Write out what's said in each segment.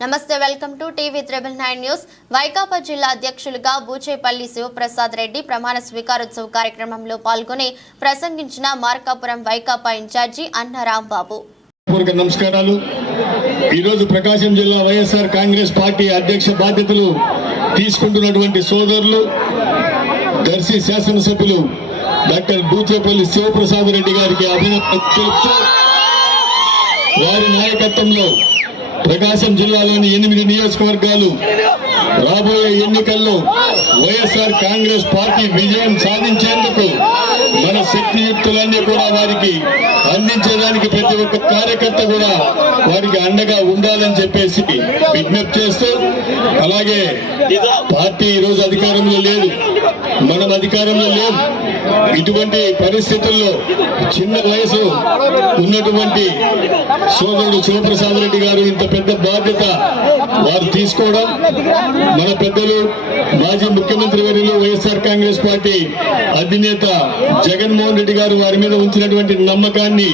నమస్తే welcome to TV triple nine news. Vaikapa జిల్లా అధ్యక్షులుగా బూచేపల్లి శివప్రసాద్ రెడ్డి ప్రమాణ స్వీకారోత్సవ కార్యక్రమంలో పాల్గొని ప్రసంగించిన మార్కాపురం వైకాపా ఇన్ఛార్జి అన్నారాం బాబు నమస్కారాలు. ఈరోజు ప్రకాశం జిల్లా వైఎస్ఆర్ కాంగ్రెస్ పార్టీ అధ్యక్ష బాధ్యతలు తీసుకుంటున్నటువంటి సోదరులు దర్శి శాసనసభ్యులు డాక్టర్ బూచేపల్లి శివప్రసాద్ రెడ్డి గారికి అభినందన తెలుపుతూ వారి నాయకత్వంలో ప్రకాశం జిల్లాలోని ఎనిమిది నియోజకవర్గాలు రాబోయే ఎన్నికల్లో వైఎస్ఆర్ కాంగ్రెస్ పార్టీ విజయం సాధించేందుకు మన శక్తియుక్తులన్నీ కూడా వారికి అందించేదానికి ప్రతి ఒక్క కార్యకర్త కూడా వారికి అండగా ఉండాలని చెప్పేసి విజ్ఞప్తి చేస్తూ అలాగే పార్టీ ఈ రోజు అధికారంలో లేదు మనం అధికారంలో లేదు ఇటువంటి పరిస్థితుల్లో చిన్న వయసు ఉన్నటువంటి సోదరుడు శివప్రసాద్ రెడ్డి గారు ఇంత పెద్ద బాధ్యత వారు తీసుకోవడం. మన పెద్దలు మాజీ ముఖ్యమంత్రి వర్యులు వైఎస్ఆర్ కాంగ్రెస్ పార్టీ అధినేత జగన్మోహన్ రెడ్డి గారు వారి మీద ఉంచినటువంటి నమ్మకాన్ని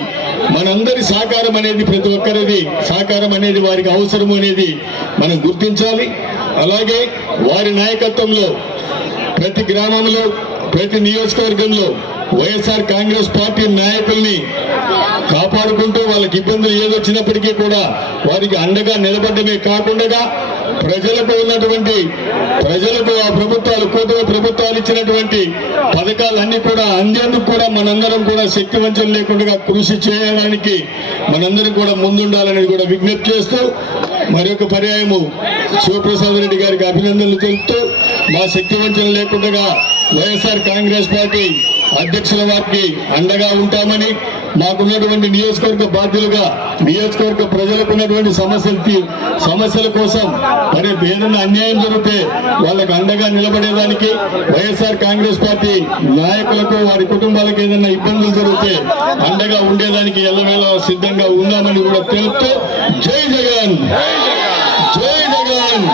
మనందరి సహకారం అనేది ప్రతి ఒక్కరిది సహకారం అనేది వారికి అవసరం అనేది మనం గుర్తించాలి. అలాగే వారి నాయకత్వంలో ప్రతి గ్రామంలో ప్రతి నియోజకవర్గంలో వైఎస్ఆర్ కాంగ్రెస్ పార్టీ నాయకుల్ని కాపాడుకుంటూ వాళ్ళకి ఇబ్బందులు ఏదొచ్చినప్పటికీ కూడా వారికి అండగా నిలబడమే కాకుండా ప్రజలకు ఉన్నటువంటి ప్రజలకు ఆ ప్రభుత్వాలు కూటమి ప్రభుత్వాలు ఇచ్చినటువంటి పథకాలన్నీ కూడా అందేందుకు కూడా మనందరం కూడా శక్తివంచం లేకుండా కృషి చేయడానికి మనందరం కూడా ముందుండాలనేది కూడా విజ్ఞప్తి చేస్తూ మరొక పర్యాయము శివప్రసాద్ రెడ్డి గారికి అభినందనలు తెలుపుతూ మా శక్తివంచన లేకుండా వైఎస్ఆర్ కాంగ్రెస్ పార్టీ అధ్యక్షుల వారికి అండగా ఉంటామని మాకున్నటువంటి నియోజకవర్గ బాధ్యులుగా నియోజకవర్గ ప్రజలకు ఉన్నటువంటి సమస్యలకి సమస్యల కోసం మరి ఏదైనా అన్యాయం జరిగితే వాళ్ళకు అండగా నిలబడేదానికి వైఎస్ఆర్ కాంగ్రెస్ పార్టీ నాయకులకు వారి కుటుంబాలకు ఏదైనా ఇబ్బందులు జరిగితే అండగా ఉండేదానికి ఎల్లవేళ సిద్ధంగా ఉన్నామని కూడా తెలుపుతూ జై జగన్! జై జగన్!